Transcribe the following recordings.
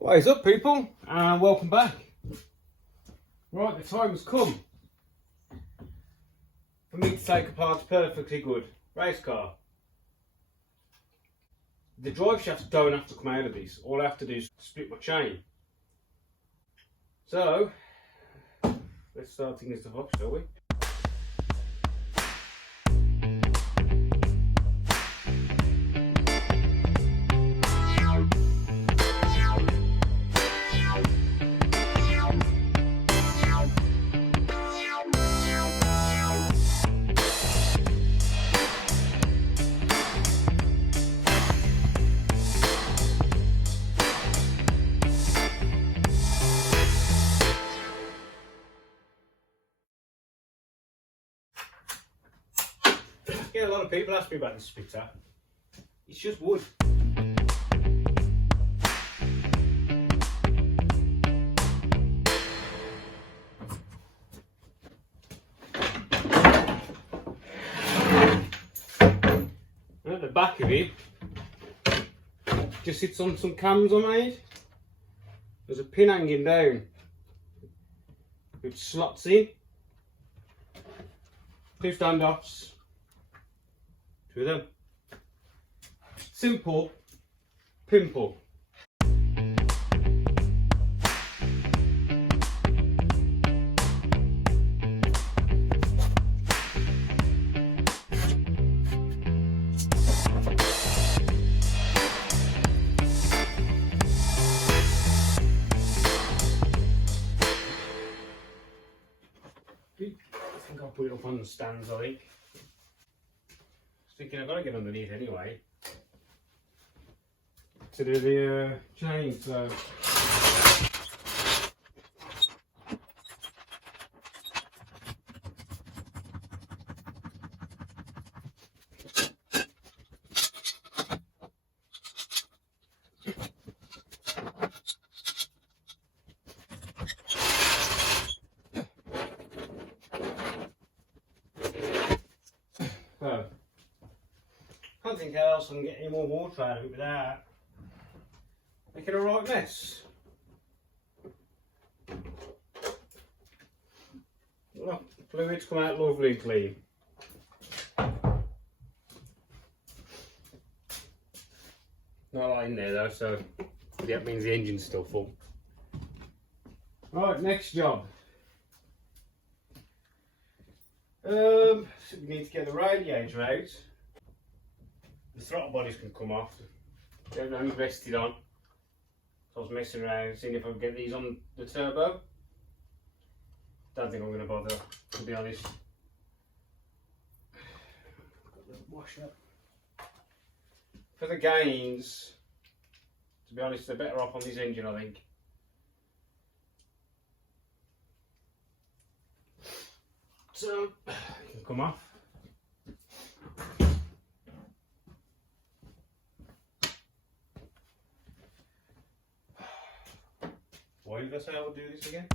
What is up, people, and welcome back. Right, the time has come for me to take apart a perfectly good race car. The drive shafts don't have to come out of this. All I have to do is split my chain. So, let's start taking this off, shall we? Yeah, a lot of people ask me about this splitter. It's just wood. And at the back of it, just sits on some cams I made. There's a pin hanging down, which slots in. Two standoffs. Two of them. Simple, pimple. I think I'll put it up on the stands, I think. Thinking I've got to get underneath anyway to do the chain, so can't think how else I can get any more water out of it without making a right mess. Look, the fluids come out lovely and clean. Not a lot in there though, so that means the engine's still full. Right, next job. So we need to get the radiator out. The throttle bodies can come off. They're only rested on. So I was messing around, seeing if I could get these on the turbo. Don't think I'm going to bother, to be honest. Wash that. For the gains, to be honest, they're better off on this engine, I think. So, it can come off. Why did I say I would do this again?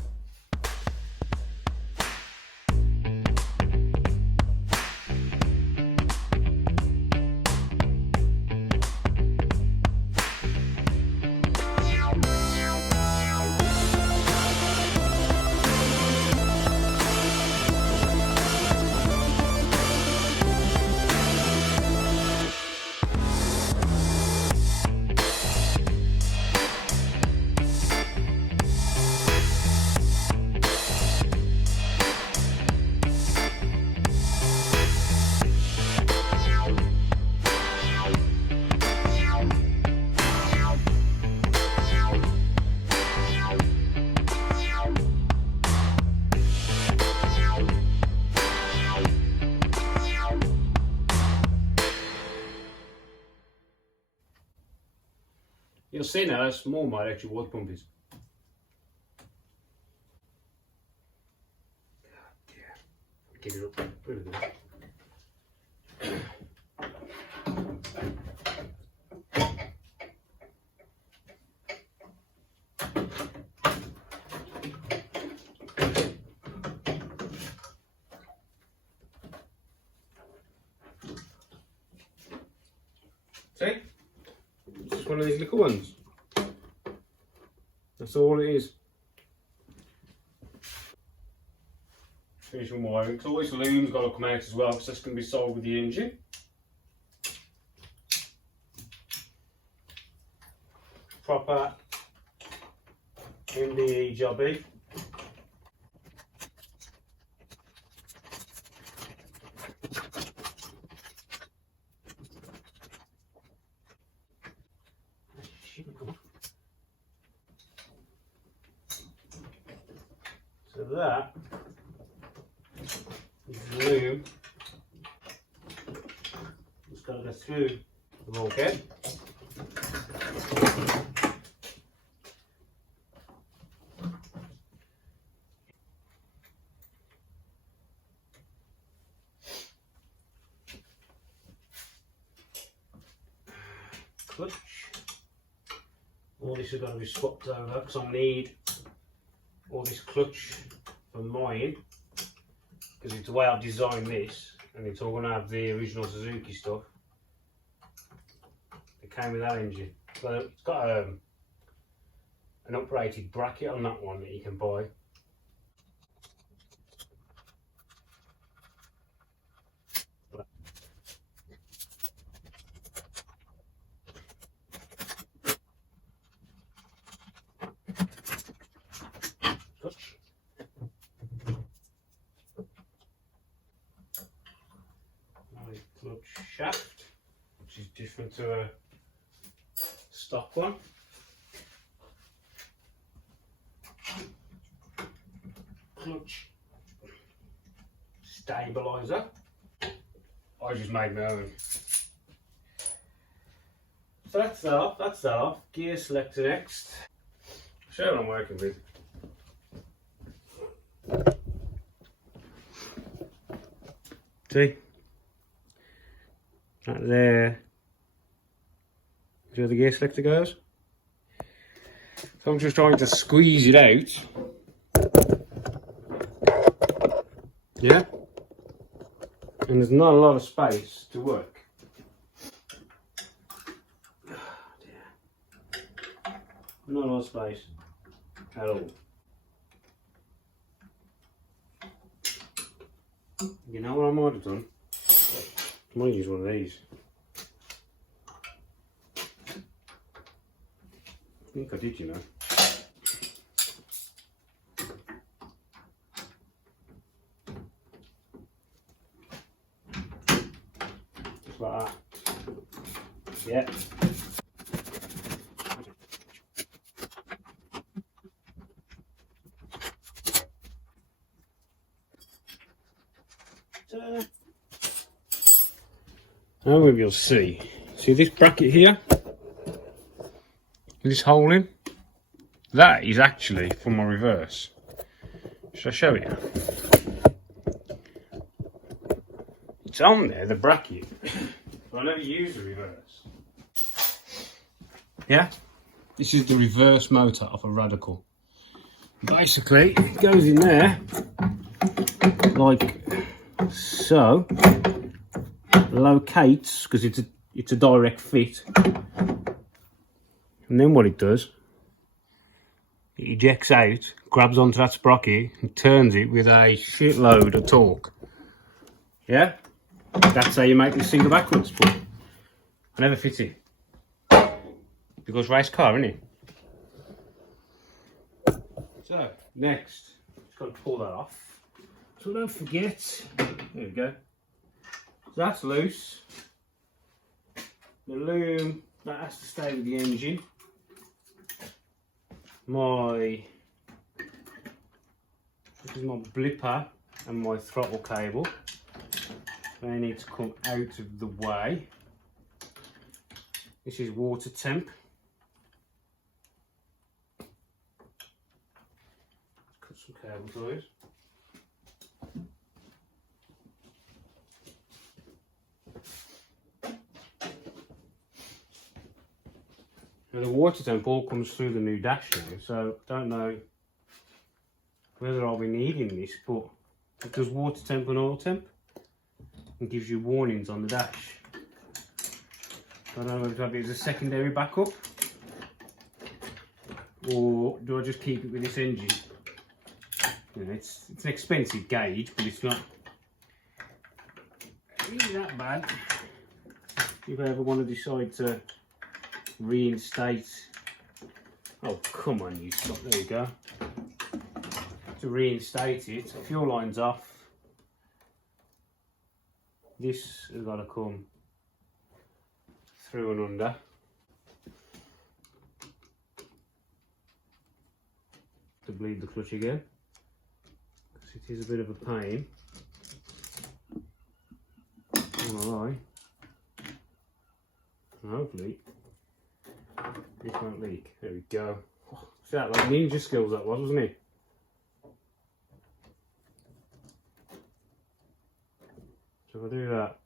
You'll see now how small my electric water pump is. God damn. Get it up. Put it there. See? It's just one of these little ones. That's all it is. Finish my wiring. So all this lume's got to come out as well, because that's going to be sold with the engine. Proper MBE jobby. So that is the lume. Just got to go through the bulkhead. Clutch. All this has got to be swapped over because I need all this clutch for mine, because it's the way I've designed this, and it's all going to have the original Suzuki stuff. It came with that engine. So it's got an uprated bracket on that one that you can buy. Clutch shaft, which is different to a stock one. Clutch stabilizer. I just made my own. So that's that off, that's that off. Gear selector next. I'll show you what I'm working with. See? That there is where the gear selector goes. So I'm just trying to squeeze it out. Yeah? And there's not a lot of space to work. Oh dear. Not a lot of space at all. You know what I might have done? I might use one of these. I think I did, you know. Just like that. Yeah. Now maybe you'll see this bracket here, this hole in, that is actually for my reverse. Shall I show you? It's on there, the bracket, but I never use the reverse. Yeah, this is the reverse motor of a Radical. Basically, it goes in there like so. Locates, because it's a direct fit, and then what it does, it ejects out, grabs onto that sprocket and turns it with a shitload of torque. Yeah, that's how you make this thing go backwards, but I never fit it because race car, isn't it? So next, just got to pull that off, so don't forget. There we go. That's loose. The loom, that has to stay with the engine. This is my blipper and my throttle cable. They need to come out of the way. This is water temp. Cut some cable ties. Now the water temp all comes through the new dash now, so I don't know whether I'll be needing this, but it does water temp and oil temp and gives you warnings on the dash. I don't know whether to have it as a secondary backup. or do I just keep it with this engine? You know, it's an expensive gauge, but it's not really that bad. If I ever want to decide to reinstate, oh come on, you stop, there you go. To reinstate it, fuel line's off. This has got to come through and under. To bleed the clutch again, because it is a bit of a pain. Not lie. And hopefully this won't leak. There we go. Oh, see that, like ninja skills that was, wasn't it? So if I do that,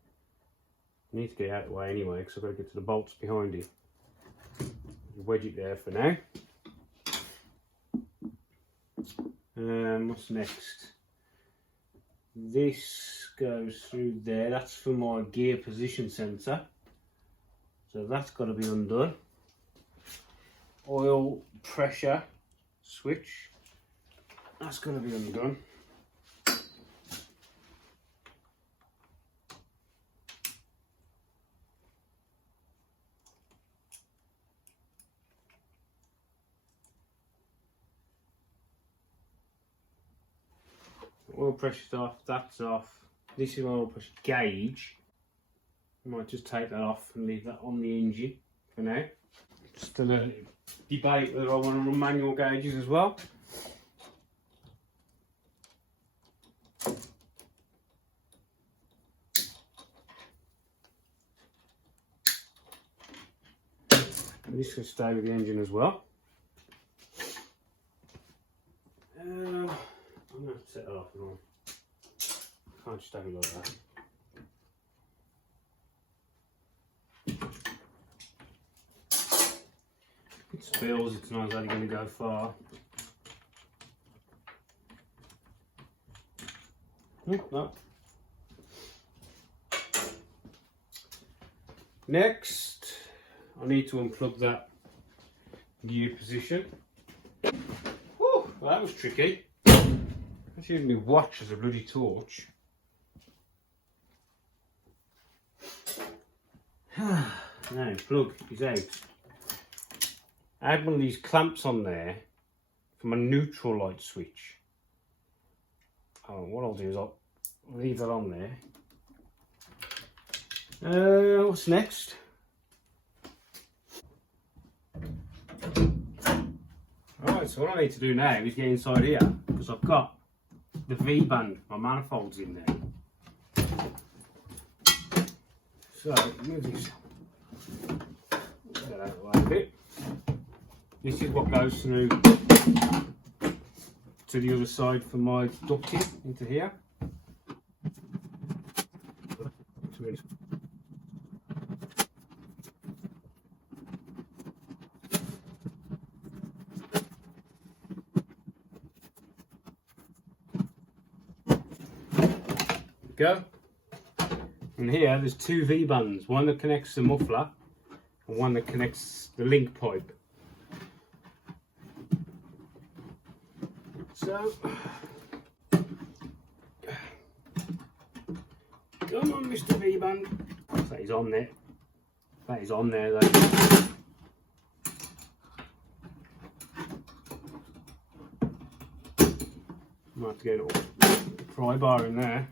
I need to get out of the way anyway, because I've got to get to the bolts behind it. Wedge it there for now. What's next? This goes through there. That's for my gear position sensor. So that's got to be undone. Oil pressure switch. That's got to be undone. Oil pressure's off, that's off. This is my oil pressure gauge. I might just take that off and leave that on the engine for now. Still a debate whether I want to run manual gauges as well. And this can stay with the engine as well. I'm going to set it off and on. Can't just have it like that. If it spills, it's not exactly going to go far. No. Next, I need to unplug that gear position. Whew, well, that was tricky. I'm using my watch as a bloody torch. Now, plug is out. I had one of these clamps on there for my neutral light switch. Oh, what I'll do is I'll leave that on there. What's next? Alright, so what I need to do now is get inside here, because I've got the V-band, my manifolds in there. So, move this. Get that out of the way a bit. This is what goes through to the other side for my ducting into here. Go. And here there's two V-bands, one that connects the muffler and one that connects the link pipe. So, come on Mr. V-band. That is on there. That is on there though. Might have to get a little pry bar in there.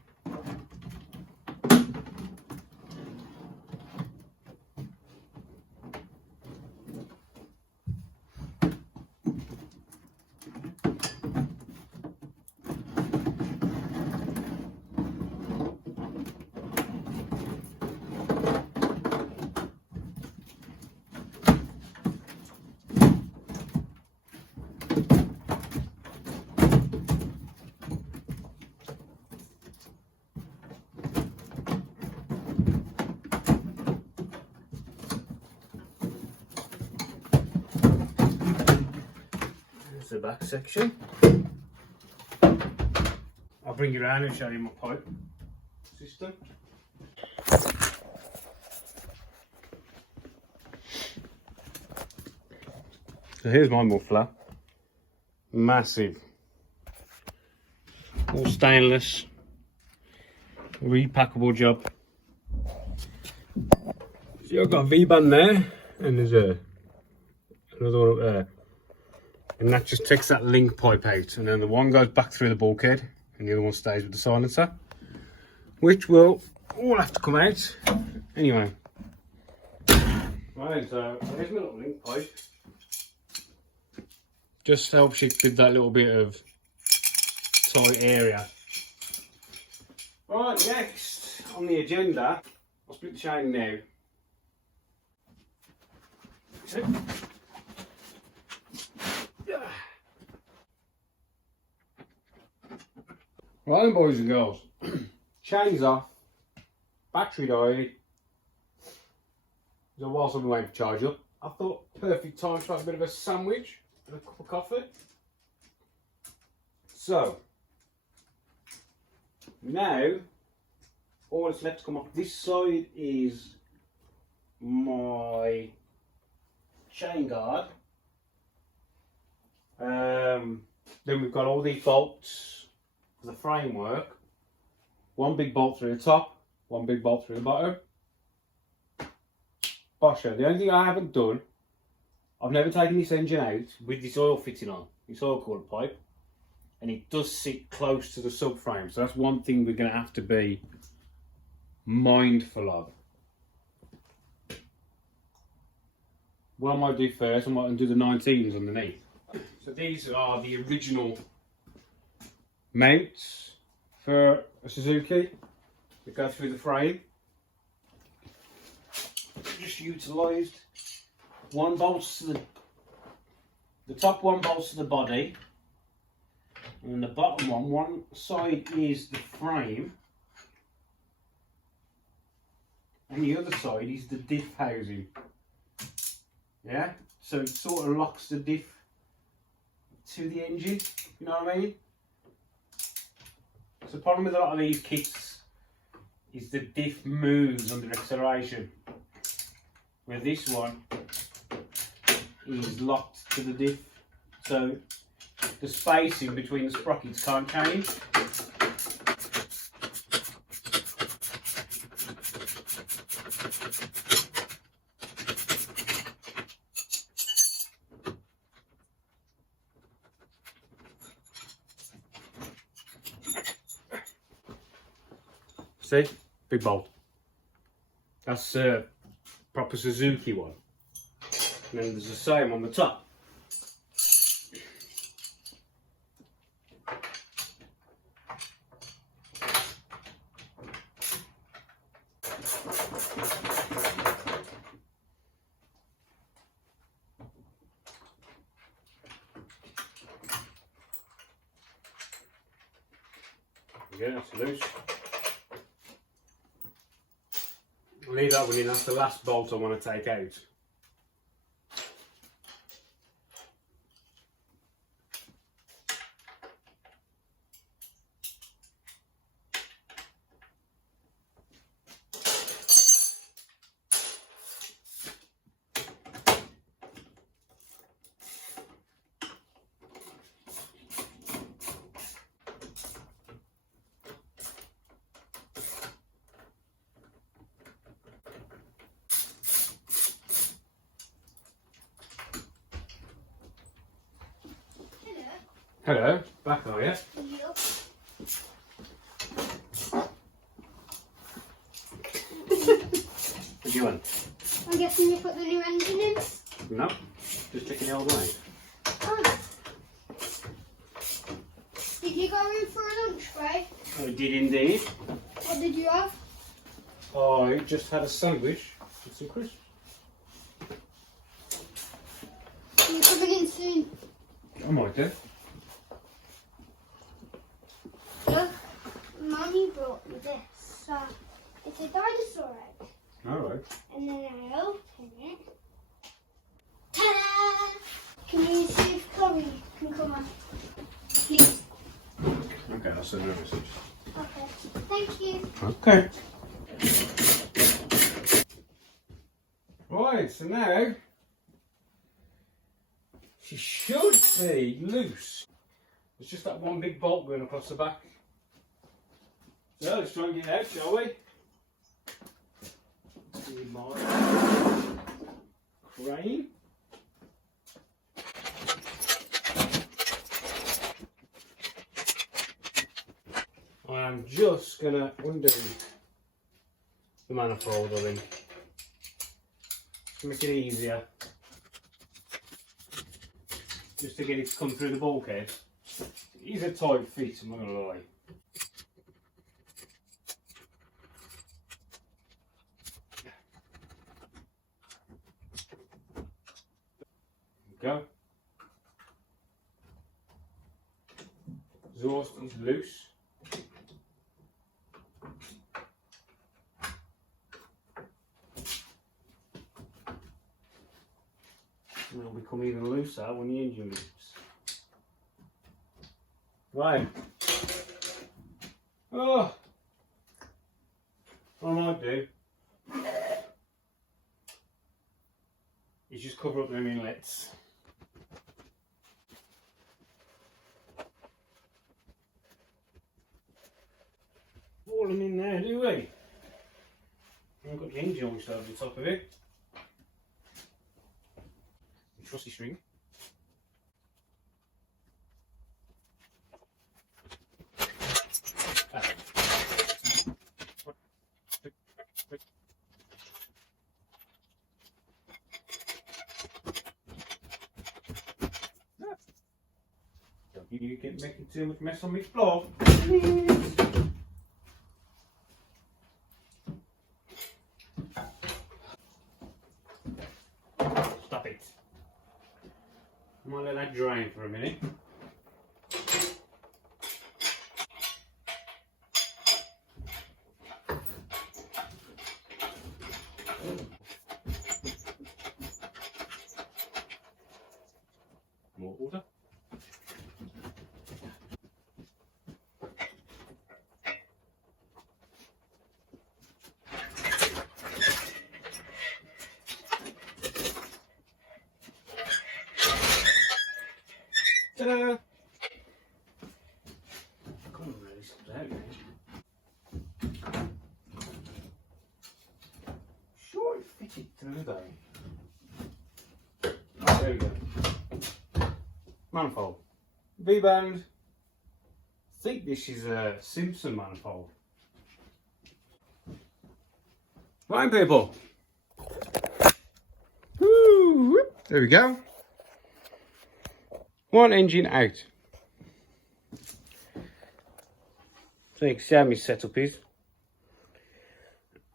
The back section. I'll bring you around and show you my pipe system. So here's my muffler. Massive. All stainless. Repackable job. So I've got a V-band there, and there's another one up there. And that just takes that link pipe out, and then the one goes back through the bulkhead, and the other one stays with the silencer, which will all have to come out. Anyway. Right, so there's my little link pipe. Just helps you with that little bit of tight area. Right, next on the agenda, I'll split the chain now. Right then, boys and girls, chain's off, battery died. So whilst I've been waiting for charge up, I thought perfect time to have a bit of a sandwich and a cup of coffee. So now all that's left to come off this side is my chain guard. Then we've got all these bolts for the framework. One big bolt through the top, one big bolt through the bottom. Bosher. The only thing I haven't done, I've never taken this engine out with this oil fitting on, this oil cooler pipe, and it does sit close to the subframe. So that's one thing we're going to have to be mindful of. What I might do first, I might undo the 19s underneath. So these are the original mounts for a Suzuki that go through the frame. Just utilised. One bolts to the top one bolts to the body, and the bottom one side is the frame, and the other side is the diff housing. Yeah, so it sort of locks the diff to the engine, you know what I mean? So the problem with a lot of these kits is the diff moves under acceleration, where this one is locked to the diff, so the spacing between the sprockets can't change. See, big bolt. That's a proper Suzuki one. And then there's the same on the top. Yeah, that's loose. I'll leave that one in, that's the last bolt I want to take out. Hello, back are you? Yep. What do you want? I'm guessing you put the new engine in? No, just taking the old one. Oh. Did you go in for a lunch break? I did indeed. What did you have? I just had a sandwich with some crisps. Are you coming in soon? I might do. Look, Mummy brought me this. It's a dinosaur egg. Alright. And then I open it. Ta-da! Can you see if Chloe can come on? Please. Okay, I'll send her a message. Okay. Thank you. Okay. Right, so now she should be loose. It's just that one big bolt going across the back. So let's try and get it out, shall we? Need my crane. I'm just gonna undo the manifold, I think. To make it easier. Just to get it to come through the bulkhead. It is a tight fit, I'm not gonna lie. Go. Exhaust is loose. And it'll become even looser when the engine moves. Right. Oh, what I might do is just cover up them inlets. All them in there, do we? I haven't got the engine on over the top of it. Trusty string. You get making too much mess on my floor. Stop it. I might let that drain for a minute. More water. Ta-da! Come on, race out now. Sure, it fitted through though. Oh, there we go. Manifold. V-band. I think this is a Simpson manifold. Right, people. Woo! There we go. One engine out. So you can see how my setup is.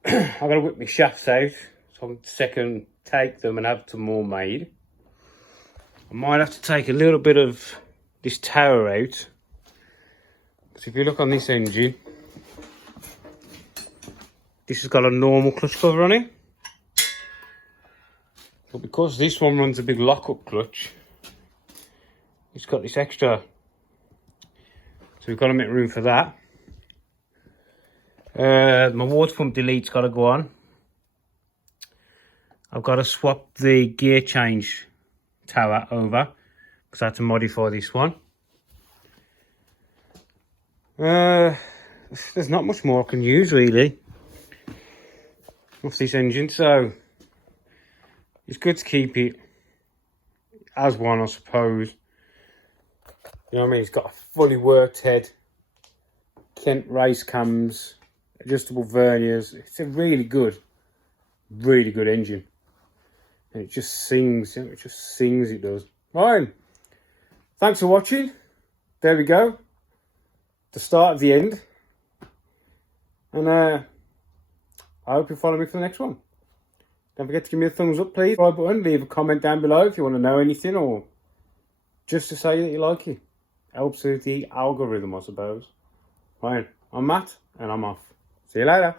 I've got to whip my shafts out so I can second take them and have some more made. I might have to take a little bit of this tower out. Because if you look on this engine, this has got a normal clutch cover on it. But because this one runs a big lock-up clutch, it's got this extra, so we've got to make room for that. My water pump delete's got to go on. I've got to swap the gear change tower over because I had to modify this one. There's not much more I can use really off this engine, so it's good to keep it as one, I suppose. You know what I mean? It's got a fully worked head, Kent race cams, adjustable verniers. It's a really good engine. And it just sings, it just sings, it does. Right, thanks for watching. There we go. The start of the end. And I hope you follow me for the next one. Don't forget to give me a thumbs up, please. Subscribe button, leave a comment down below if you want to know anything or just to say that you like it. Helps with the algorithm, I suppose. Right, I'm Matt, and I'm off. See you later.